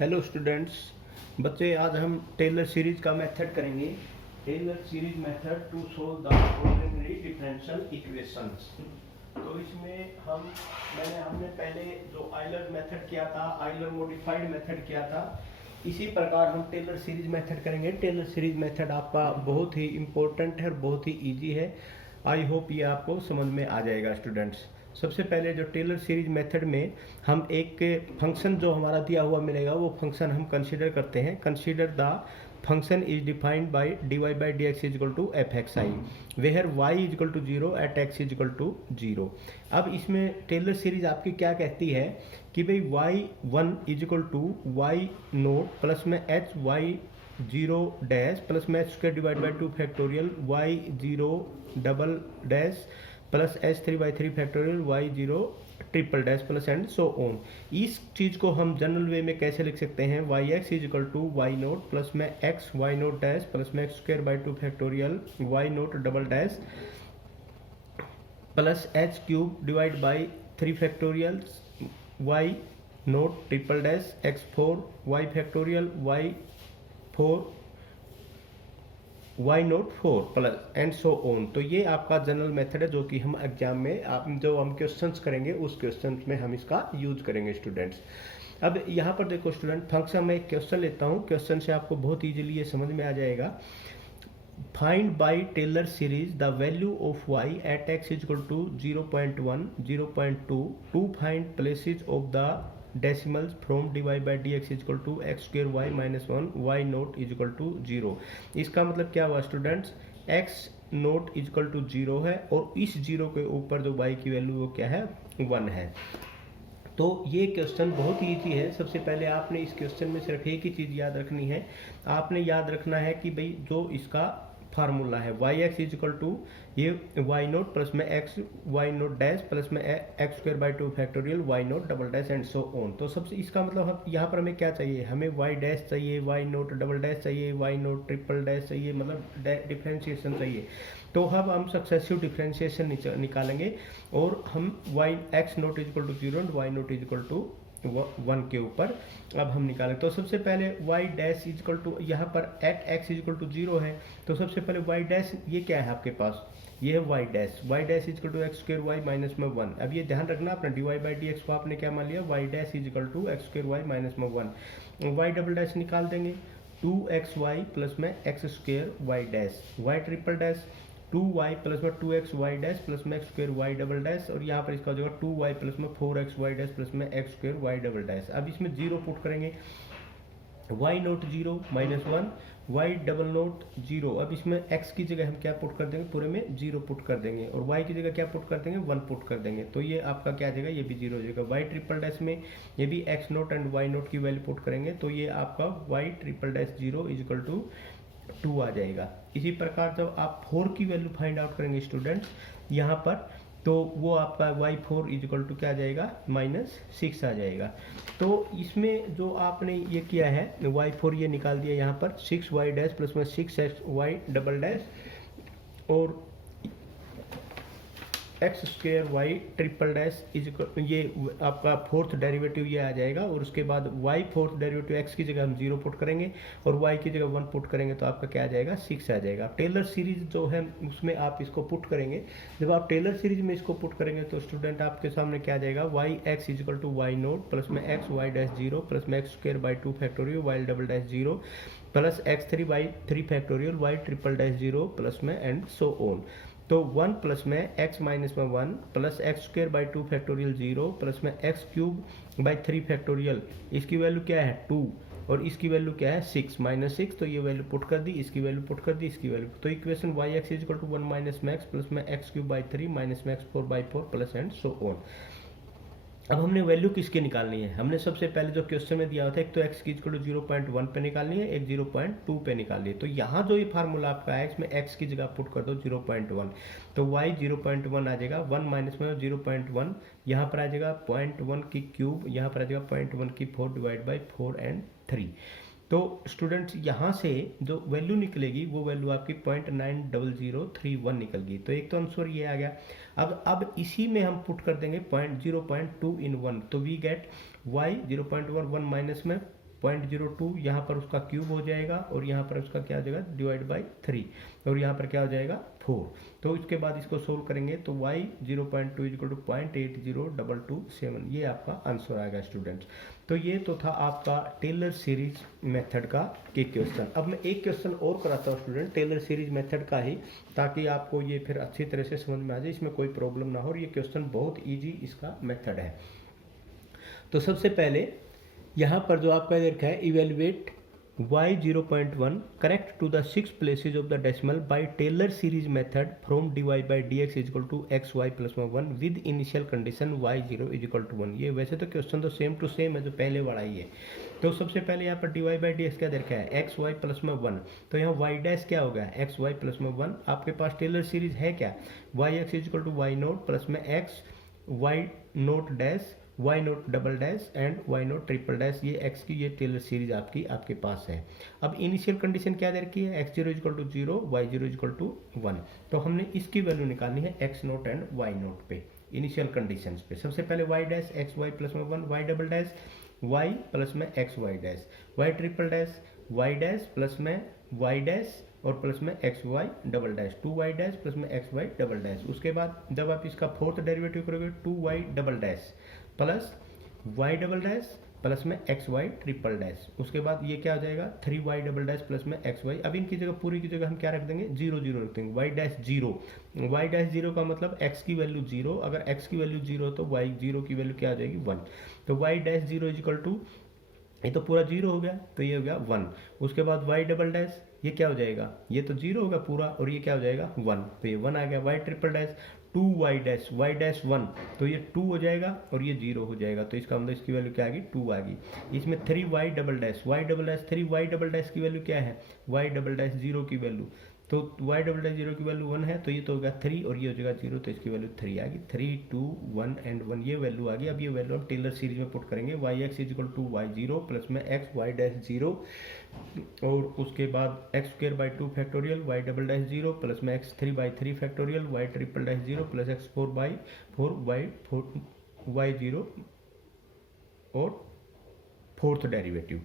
Hello students. बच्चे, आज हम टेलर सीरीज का मेथड करेंगे। Taylor series method to solve the ordinary differential equations. तो इसमें हमने पहले जो आइलर मेथड किया था, आइलर मॉडिफाइड मेथड किया था, इसी प्रकार हम टेलर सीरीज मेथड करेंगे। टेलर सीरीज मेथड आपका बहुत ही इम्पोर्टेंट है और बहुत ही ईजी है। आई होप ये आपको समझ में आ जाएगा स्टूडेंट्स। सबसे पहले जो टेलर सीरीज मेथड में हम एक फंक्शन जो हमारा दिया हुआ मिलेगा वो फंक्शन हम कंसीडर करते हैं। Consider the function is defined by dy by dx is equal to F X I where y is equal to 0 at x is equal to 0। अब इसमें टेलर सीरीज आपकी क्या कहती है कि भाई y1 is equal to Y note plus में H Y 0 dash plus में H square divide by 2 factorial y0 double dash plus h3/3 factorial y0 triple dash plus and so on. इस चीज़ को हम जनरल वे में कैसे लिख सकते हैं? yx is equal to Y note plus में x y naught dash plus में x square by 2 factorial y naught double dash plus H cube divide by 3 factorial y naught triple dash x4 y factorial y4 y नोट 4 plus and so on. तो ये आपका general method है जो कि हम exam में जो हम क्वेश्चंस करेंगे उस क्वेश्चंस में हम इसका यूज करेंगे स्टूडेंट्स। अब यहाँ पर देखो स्टूडेंट, फंक्शन में एक क्वेश्चन लेता हूँ। क्वेश्चन से आपको बहुत इजीली ये समझ में आ जाएगा। Find by Taylor series the value of y at x is equal to 0.1 0.2 to find places of the decimals from dy by dx is equal to X square Y minus 1 Y naught is equal to 0। इसका मतलब क्या हुआ students? x naught is equal to 0 है और इस 0 के ऊपर जो y की वैल्यू वो क्या है? 1 है। तो ये क्वेश्चन बहुत ही ईजी है। सबसे पहले आपने इस क्वेश्चन में सिर्फ एक ही चीज़ याद रखनी है। आपने याद रखना है कि भाई जो इसका फार्मूला है y x is equal to ये वाई नोट प्लस में x y naught dash plus में x square by 2 factorial y naught double dash and so on. तो सबसे इसका मतलब हम यहाँ पर हमें क्या चाहिए? हमें वाई डैश चाहिए, वाई नोट डबल डैश चाहिए, वाई नोट ट्रिपल डैश चाहिए, मतलब डिफ्रेंशिएशन चाहिए। तो अब हम सक्सेसिव डिफ्रेंशिएशन निकालेंगे और हम Y X naught is equal to 0 and Y naught is equal to 1 के ऊपर अब हम निकालें। तो सबसे पहले y dash is equal to यहाँ पर at x is equal to 0 है। तो सबसे पहले y डैश ये क्या है आपके पास? ये है y dash is equal to X square Y minus में 1। अब ये ध्यान रखना, अपना dy बाई dx को आपने क्या मान लिया? y dash is equal to X square Y minus में 1। y डबल डैश निकाल देंगे 2xy प्लस में X square Y dash y triple dash 2y plus में 2xy डैश प्लस में x square Y double dash और यहाँ पर इसका हो जाएगा 2y प्लस में 4xy डैश प्लस में x square Y double dash. अब इसमें 0 पुट करेंगे, y naught 0 minus 1 y double naught 0। अब इसमें x की जगह हम क्या पुट कर देंगे? पूरे में 0 पुट कर देंगे और y की जगह क्या पुट कर देंगे? 1 पुट कर देंगे। तो ये आपका क्या आ जाएगा? ये भी 0 हो जाएगा। y ट्रिपल डैश में ये भी x naught and y naught की वैल्यू पुट करेंगे तो ये आपका y triple dash 0 is equal to 2 आ जाएगा। इसी प्रकार जब आप 4 की वैल्यू फाइंड आउट करेंगे स्टूडेंट्स यहाँ पर, तो वो आपका y4 इज इक्वल टू क्या आ जाएगा? -6 आ जाएगा। तो इसमें जो आपने ये किया है y4 ये निकाल दिया यहाँ पर 6y डैश प्लस में 6xy डबल डैश और X square Y triple dash is ये आपका फोर्थ डेरिवेटिव ये आ जाएगा और उसके बाद y फोर्थ डेरिवेटिव x की जगह हम 0 पुट करेंगे और y की जगह 1 पुट करेंगे तो आपका क्या आ जाएगा? 6 आ जाएगा। टेलर सीरीज जो है उसमें आप इसको पुट करेंगे। जब आप टेलर सीरीज में इसको पुट करेंगे तो स्टूडेंट आपके सामने क्या आ जाएगा? Y x is equal to Y note plus में एक्स वाई डैश 0 प्लस में X square by 2 factorial Y double dash 0 plus x3 by 3 factorial Y triple dash 0 plus में एंड सो ऑन। तो 1 plus में x minus में 1 plus X square by 2 factorial 0 plus में x cube by 3 factorial, इसकी value क्या है? 2 और इसकी वैल्यू क्या है? 6 -6। तो ये वैल्यू पुट कर दी, इसकी वैल्यू पुट कर दी, इसकी वैल्यू। तो equation y x is equal to 1 minus max plus में x cube by 3 minus max 4/4 plus and so on. अब हमने वैल्यू किसकी निकालनी है? हमने सबसे पहले जो क्वेश्चन में दिया हुआ था एक तो x की इक्वल टू 0.1 पे निकालनी है, एक 0.2 पे निकालनी है। तो यहाँ जो ये फार्मूला आपका है इसमें x की जगह पुट कर दो 0.1 तो y 0.1 आ जाएगा। 1 माइनस में 0.1 यहाँ पर आ जाएगा 0.1 की क्यूब, यहाँ पर आ जाएगा 0.1 की 4 डिवाइड बाई 4 एंड 3। तो स्टूडेंट्स यहाँ से जो वैल्यू निकलेगी वो वैल्यू आपकी 0.90031 निकल गई। तो एक तो आंसर ये आ गया। अब इसी में हम पुट कर देंगे 0.2 इन 1 तो वी गेट y 0.1 1 माइनस में 0.02 यहाँ पर उसका क्यूब हो जाएगा और यहाँ पर उसका क्या हो जाएगा डिवाइड बाई 3 और यहाँ पर क्या हो जाएगा 4। तो इसके बाद इसको सोल्व करेंगे तो y 0.2 इक्वल टू 0.80227 ये आपका आंसर आएगा स्टूडेंट्स। तो ये तो था आपका टेलर सीरीज मेथड का एक क्वेश्चन। अब मैं एक क्वेश्चन और कराता हूँ स्टूडेंट टेलर सीरीज मेथड का ही, ताकि आपको ये फिर अच्छी तरह से समझ में आ जाए, इसमें कोई प्रॉब्लम ना हो और ये क्वेश्चन बहुत ईजी इसका मेथड है। तो सबसे पहले यहाँ पर जो आपका देखा है evaluate y 0.1 correct to the 6 places of the decimal by Taylor series method from dy by dx is equal to xy plus 1 with initial condition y0 is equal to 1। ये वैसे तो क्वेश्चन तो सेम टू सेम है जो पहले वाला ही है। तो सबसे पहले यहाँ पर dy बाई dx क्या देखा है xy प्लस में 1, तो यहाँ y डैश क्या हो गया xy प्लस में 1। आपके पास टेलर सीरीज है क्या yx is equal to y note plus में x y naught dash y naught double dash and y naught triple dash, ये x की ये टेलर सीरीज आपके पास है। अब इनिशियल कंडीशन क्या दे रखी है x0 equal to 0 y0 equal to 1। तो हमने इसकी वैल्यू निकालनी है x naught and y naught पे इनिशियल कंडीशंस पे। सबसे पहले y dash x y plus में 1 y double dash y plus में x Y dash y triple dash y dash plus में y डैश और प्लस में x y double dash 2y dash plus में x y double dash. उसके बाद जब आप इसका फोर्थ डेरिवेटिव करोगे 2y double dash plus y double dash plus में एक्स वाई ट्रिपल डैश। उसके बाद ये क्या हो जाएगा 3y डबल डैश प्लस में एक्स वाई। अब इनकी जगह पूरी की जगह हम क्या रख देंगे 0 0 रख देंगे y डैश 0। y डैश 0 का मतलब x की वैल्यू 0, अगर x की वैल्यू 0 तो y 0 की वैल्यू क्या हो जाएगी 1। तो y dash 0 is equal to ये तो पूरा 0 हो गया तो ये हो गया 1। उसके बाद y डबल डैश ये क्या हो जाएगा ये तो 0 होगा पूरा और ये क्या हो जाएगा 1, तो ये 1 आ गया। y triple dash 2y dash y dash 1 तो ये 2 हो जाएगा और ये 0 हो जाएगा, तो इसका मतलब इसकी वैल्यू क्या आ गई 2 आ गई। इसमें 3y double dash 3y double dash की वैल्यू क्या है y डबल डैश 0 की वैल्यू, तो y डबल डैश 0 की वैल्यू 1 है तो ये तो होगा 3 और ये हो जाएगा 0, तो इसकी वैल्यू 3 आ गई। 3 2 1 एंड 1 ये वैल्यू आ गई। अब ये वैल्यू हम टेलर सीरीज में पुट करेंगे yx is equal to y0 plus में x y डैश 0 और उसके बाद x square by 2 factorial y double dash 0 plus में x3 by 3 factorial y triple dash 0 plus x4 by 4 y0 और fourth derivative,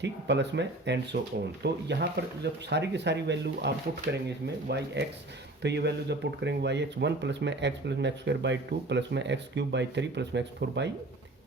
ठीक, plus में and so on. तो यहाँ पर जब सारी की सारी वैल्यू आप पुट करेंगे इसमें yx, तो ये वैल्यू जब पुट करेंगे yx 1 प्लस में x स्क्वायर बाई 2 प्लस में एक्स क्यूब बाई 3 प्लस में x4 बाई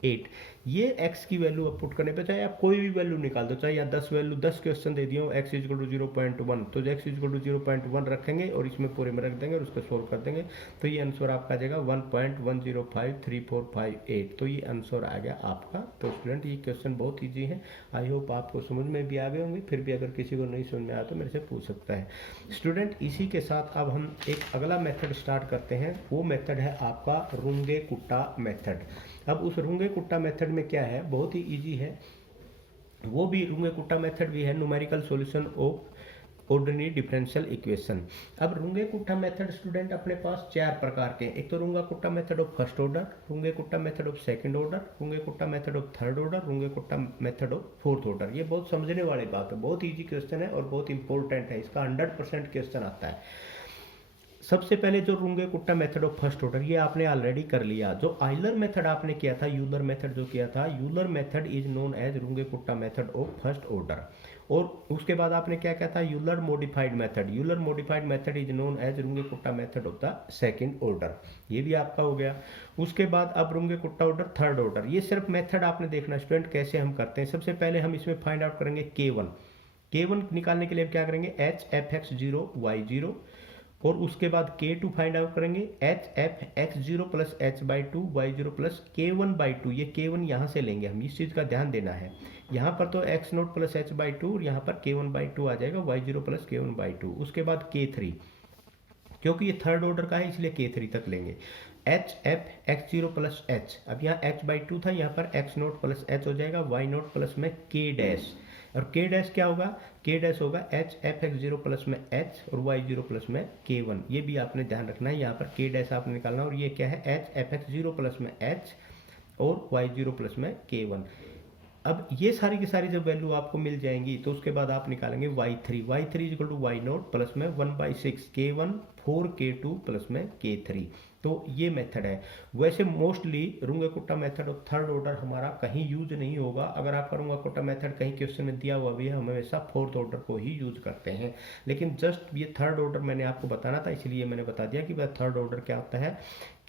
8, ये x की वैल्यू आप पुट करने पे चाहे आप कोई भी वैल्यू निकाल दो, चाहे या 10 वैल्यू 10 क्वेश्चन दे दिए हो x इक्वल टू 0.1 तो x इक्वल टू 0.1 रखेंगे और इसमें पूरे में रख देंगे और उसको सोल्व कर देंगे तो ये आंसर आपका आ जाएगा 1.105348। तो ये आंसर आ गया आपका। तो स्टूडेंट ये क्वेश्चन बहुत ईजी है, आई होप आपको समझ में भी आ गए होंगे। फिर भी अगर किसी को नहीं समझ में आया तो मेरे से पूछ सकता है स्टूडेंट। इसी के साथ अब हम एक अगला मेथड स्टार्ट करते हैं, वो मेथड है आपका रुंगे कुट्टा मेथड। अब उस रुंगे कुट्टा मेथड में क्या है, बहुत ही इजी है, वो भी रुंगे कुट्टा मेथड भी है numerical solution of ordinary differential equation. अब रुंगे कुट्टा मेथड स्टूडेंट अपने पास 4 प्रकार के हैं। एक तो Runge Kutta method of first order, Runge Kutta method of second order, Runge Kutta method of third order, Runge Kutta method of fourth order. ये बहुत समझने वाली बात है, बहुत ईजी क्वेश्चन है और बहुत इंपॉर्टेंट है, इसका 100% क्वेश्चन आता है। सबसे पहले जो Runge Kutta method of first order ये आपने ऑलरेडी कर लिया। जो आइलर मेथड आपने किया था, यूलर मेथड जो किया था, Euler method is known as Runge Kutta method of first order. और उसके बाद आपने क्या किया था, Euler modified method, Euler modified method is known as Runge Kutta method of the second order, ये भी आपका हो गया। उसके बाद अब Runge Kutta order third order, ये सिर्फ मेथड आपने देखना स्टूडेंट कैसे हम करते हैं। सबसे पहले हम इसमें फाइंड आउट करेंगे K1 निकालने के लिए क्या करेंगे HF(x0 y0) और उसके बाद K2 फाइंड आउट करेंगे HF(x0 plus h/2 y0 plus K1/2। ये K1 यहाँ से लेंगे हम, इस चीज़ का ध्यान देना है। यहाँ पर तो x0 प्लस h/2 और यहाँ पर K1/2 आ जाएगा y0 प्लस K1/2। उसके बाद K3, क्योंकि ये थर्ड ऑर्डर का है इसलिए K3 तक लेंगे। HF(x0 प्लस h), अब यहाँ h/2 था, यहाँ पर x0 प्लस h हो जाएगा, y0 प्लस में K डैश, और K डैश क्या होगा, K डैश होगा HF(x0 प्लस में h और y0 प्लस में K1। ये भी आपने ध्यान रखना है, यहाँ पर K डैश आपने निकालना और ये क्या है HF(x0 प्लस में h और y0 प्लस में K1। अब ये सारी की सारी जब वैल्यू आपको मिल जाएंगी तो उसके बाद आप निकालेंगे y3 equal to y0 plus में 1/6 K1 4 K2 प्लस में K3। तो ये मेथड है। वैसे मोस्टली रुंगे-कुट्टा मेथड और थर्ड ऑर्डर हमारा कहीं यूज नहीं होगा। अगर आपका रुंगा-कुट्टा मेथड कहीं क्वेश्चन में दिया हुआ भी है, हम हमेशा फोर्थ ऑर्डर को ही यूज करते हैं। लेकिन जस्ट ये थर्ड ऑर्डर मैंने आपको बताना था, इसलिए मैंने बता दिया कि वह थर्ड ऑर्डर क्या होता है।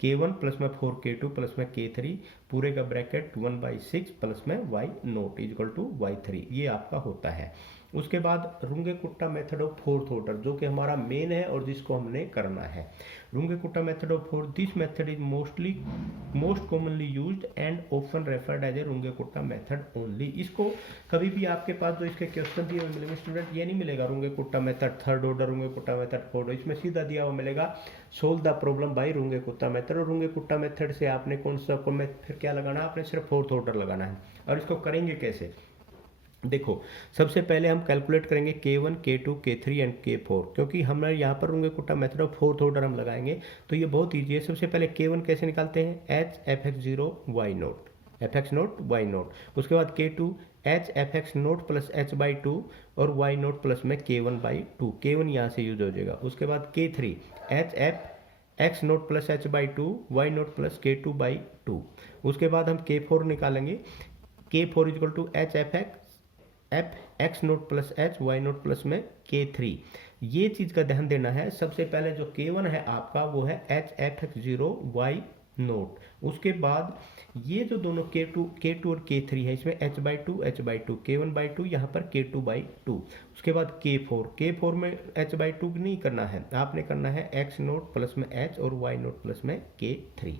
K1 प्लस में 4K2 प्लस में K3 पूरे का ब्रैकेट 1/6 प्लस में y nought is equal to y3, ये आपका होता है। उसके बाद Runge Kutta method of fourth order, जो कि हमारा मेन है और जिसको हमने करना है। Runge Kutta method of fourth, this method is most commonly used and often referred as a Runge Kutta method only. इसको कभी भी आपके पास जो इसके क्वेश्चन दिए हुए मिलेंगे स्टूडेंट, ये नहीं मिलेगा Runge Kutta method third order, Runge Kutta method fourth, इसमें सीधा दिया हुआ मिलेगा solve the problem by Runge Kutta method. और रुंगे-कुट्टा मेथड से आपने कौन सा फिर क्या लगाना है, आपने सिर्फ फोर्थ ऑर्डर लगाना है। और इसको करेंगे कैसे, देखो सबसे पहले हम कैलकुलेट करेंगे K1, K2, K3 and K4, क्योंकि हमारे यहाँ पर रुंगे-कुट्टा मेथड ऑफ फोर्थ ऑर्डर हम लगाएंगे तो ये बहुत ईजी है। सबसे पहले K1 कैसे निकालते हैं, H fx0 y note, fx note y note. उसके बाद K2 H fx note plus h/2 और y नोट प्लस में K1/2, K1 यहाँ से यूज हो जाएगा। उसके बाद K3 H f x nought plus h/2 y note plus K2/2। उसके बाद हम K4 निकालेंगे, K4 is equal to H f x nought plus h y note plus में K3। ये चीज़ का ध्यान देना है। सबसे पहले जो K1 है आपका वो है H f x 0 y nought. उसके बाद ये जो दोनों K2 और K3 है, इसमें h/2 K1/2, यहाँ पर K2/2। उसके बाद K4 में h/2 नहीं करना है, आपने करना है x नोट प्लस में h और y नोट प्लस में K3,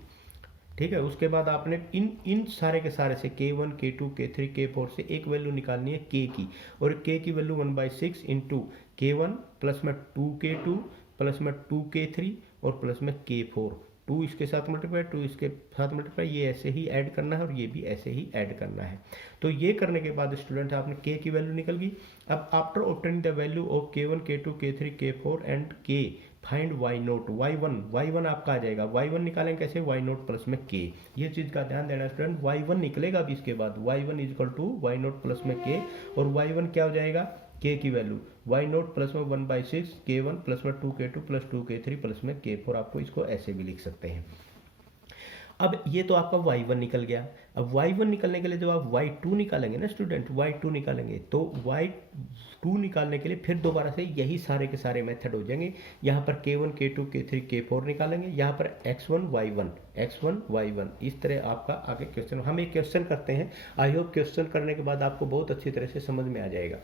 ठीक है। उसके बाद आपने इन सारे के सारे से K1, K2, K3, K4 से एक वैल्यू निकालनी है K की, और K की वैल्यू 1/6 इंटू K1 प्लस में 2K2 प्लस में 2K3 और प्लस में K4, 2 इसके साथ मल्टीप्लाई 2 इसके साथ मल्टीप्लाई, ये ऐसे ही ऐड करना है और ये भी ऐसे ही ऐड करना है। तो ये करने के बाद स्टूडेंट आपने K की वैल्यू निकल गई। अब after obtaining the value of K1, K2, K3, K4 and K find y note, y1 आपका आ जाएगा। y1 निकालेंगे कैसे, y नोट प्लस में K। ये चीज़ का ध्यान देना स्टूडेंट, y1 निकलेगा अभी इसके बाद, y1 is equal to y note plus में K, और y1 क्या हो जाएगा, K की वैल्यू y नोट प्लस में 1/6 K1 प्लस में 2K2 प्लस 2K3 प्लस में K4। आपको इसको ऐसे भी लिख सकते हैं। अब ये तो आपका y1 निकल गया। अब y1 निकलने के लिए जब आप y2 निकालेंगे ना स्टूडेंट, y2 निकालेंगे तो y2 निकालने के लिए फिर दोबारा से यही सारे के सारे मेथड हो जाएंगे। यहाँ पर K1, K2, K3, K4 निकालेंगे, यहाँ पर x1 y1, इस तरह आपका आगे क्वेश्चन, हम एक क्वेश्चन करते हैं। आई होप क्वेश्चन करने के बाद आपको बहुत अच्छी तरह से समझ में आ जाएगा।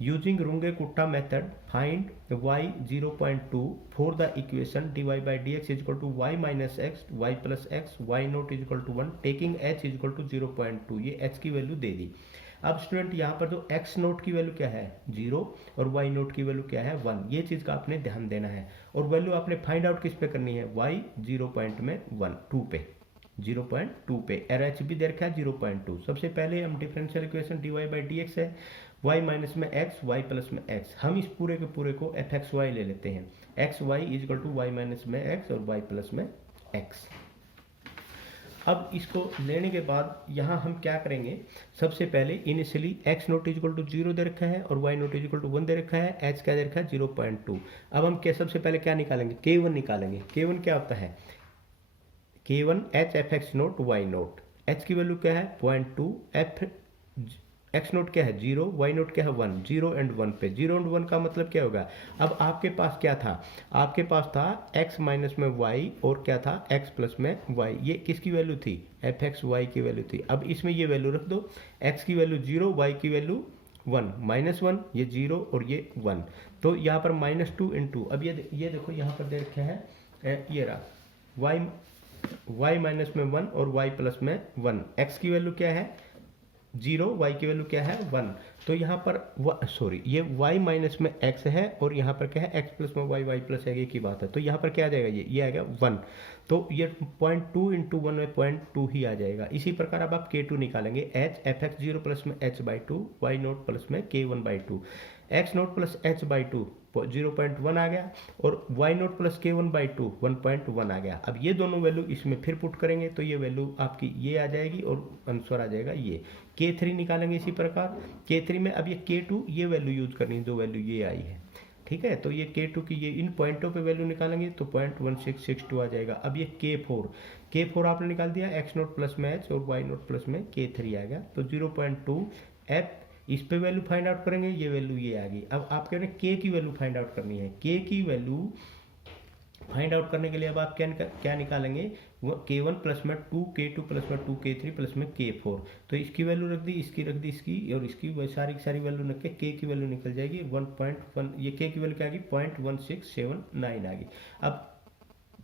Using रुंगे-कुट्टा method, find y 0.2 for the equation dy by dx is equal to y minus x, y plus x, y naught is equal to 1, taking h is equal to 0.2। ये h की वैल्यू दे दी। अब student यहाँ पर जो x note की value क्या है 0 और y नोट की वैल्यू क्या है 1, ये चीज़ का आपने ध्यान देना है। और वैल्यू आपने फाइंड आउट किस पे करनी है, y 0.2 पे, 0.2 पे। RH भी दे रखा है 0.2। सबसे पहले हम differential equation dy by dx है, y माइनस में x, y प्लस में x, हम इस पूरे के पूरे को fxy ले लेते हैं। xy is equal to y minus में x और y प्लस में x। अब इसको लेने के बाद यहाँ हम क्या करेंगे, सबसे पहले initially x nought is equal to 0 दे रखा है और y नोट इजकल टू 1 दे रखा है, h क्या दे रखा है 0.2। अब हम क्या सबसे पहले क्या निकालेंगे, K1 निकालेंगे। K1 क्या होता है, K1 h f x note y note, h की वैल्यू क्या है 0.2, f एक्स नोट क्या है 0, वाई नोट क्या है 1, 0 एंड 1 पे। 0 एंड 1 का मतलब क्या होगा, अब आपके पास क्या था, आपके पास था x माइनस में y और क्या था x प्लस में y, ये किसकी वैल्यू थी, एफ एक्स वाई की वैल्यू थी। अब इसमें ये वैल्यू रख दो, x की वैल्यू 0, y की वैल्यू 1, -1, ये 0 और ये 1, तो यहाँ पर -2 इंटू, अब ये देखो यहाँ पर दे रखा है ये रहा y माइनस में 1 और y प्लस में 1, x की वैल्यू क्या है 0, y की वैल्यू क्या है 1, तो यहाँ पर ये y माइनस में x है और यहाँ पर क्या है x प्लस में y प्लस है, की बात है। तो यहाँ पर क्या आ जाएगा, ये आएगा 1, तो ये 0.2 इंटू 1 में 0.2 ही आ जाएगा। इसी प्रकार अब आप K2 निकालेंगे, h एफ एक्स 0 प्लस में h/2, y नोट प्लस में K1/2, x nought plus h/2 0.1 आ गया और y नोट प्लस K1/2 1.1 आ गया। अब ये दोनों वैल्यू इसमें फिर पुट करेंगे तो ये वैल्यू आपकी ये आ जाएगी और आंसर आ जाएगा ये। K3 निकालेंगे इसी प्रकार, K3 में अब ये K2 ये वैल्यू यूज करनी है जो वैल्यू ये आई है। ठीक है। तो ये K2 की ये इन पॉइंटों पे वैल्यू निकालेंगे तो 0.1662 आ जाएगा। अब ये K4 आपने निकाल दिया, x0 प्लस में h और y0 प्लस में K3 आ गया, तो 0.2 f इस पे वैल्यू फाइंड आउट करेंगे, ये वैल्यू ये आ गई। अब आप कह रहे हैं K की वैल्यू फाइंड आउट करनी है। K की वैल्यू फाइंड आउट करने के लिए अब आप क्या निकालेंगे, K1 प्लस में 2, K2 प्लस में 2, K3 प्लस में K4। तो इसकी वैल्यू रख दी, इसकी रख दी, इसकी और इसकी सारी की सारी वैल्यू रख के K की वैल्यू निकल जाएगी 1.1, ये K की वैल्यू क्या आ गई 0.1679 आ गई। अब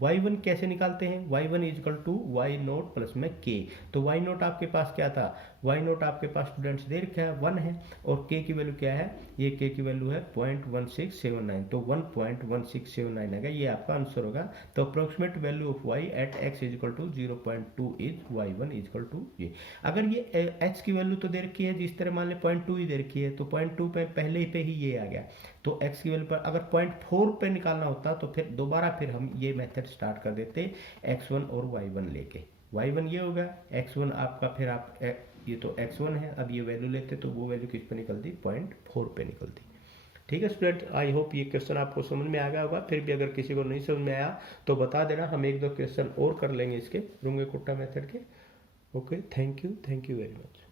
y1 कैसे निकालते हैं, y1 is equal to Y note plus में k। तो y नोट आपके पास क्या था, y नोट आपके पास स्टूडेंट्स दे रखा है 1 है, और k की वैल्यू क्या है, ये k की वैल्यू है 0.1679, तो 1.1679 आएगा, ये आपका आंसर होगा। तो approximate value of y at x is equal to 0.2 is y1 is equal to ये। अगर ये h की वैल्यू तो दे रखी है, जिस तरह मान लें 0.2 ही दे रखी है, तो 0.2 पे पहले पे ही ये आ गया, तो x की वैल्यू पर अगर 0.4 पे निकालना होता तो फिर दोबारा फिर हम ये मेथड स्टार्ट कर देते x1 और y1 लेके। y1 ये होगा, x1 आपका, फिर आप ये तो x1 है, अब ये वैल्यू लेते तो वो वैल्यू किस पे निकलती, 0.4 पे निकलती। ठीक है स्टूडेंट, आई होप ये क्वेश्चन आपको समझ में आ गया होगा। फिर भी अगर किसी को नहीं समझ में आया तो बता देना, हम 1-2 क्वेश्चन और कर लेंगे इसके रुंगे कुट्टा मेथड के। Okay, thank you very much.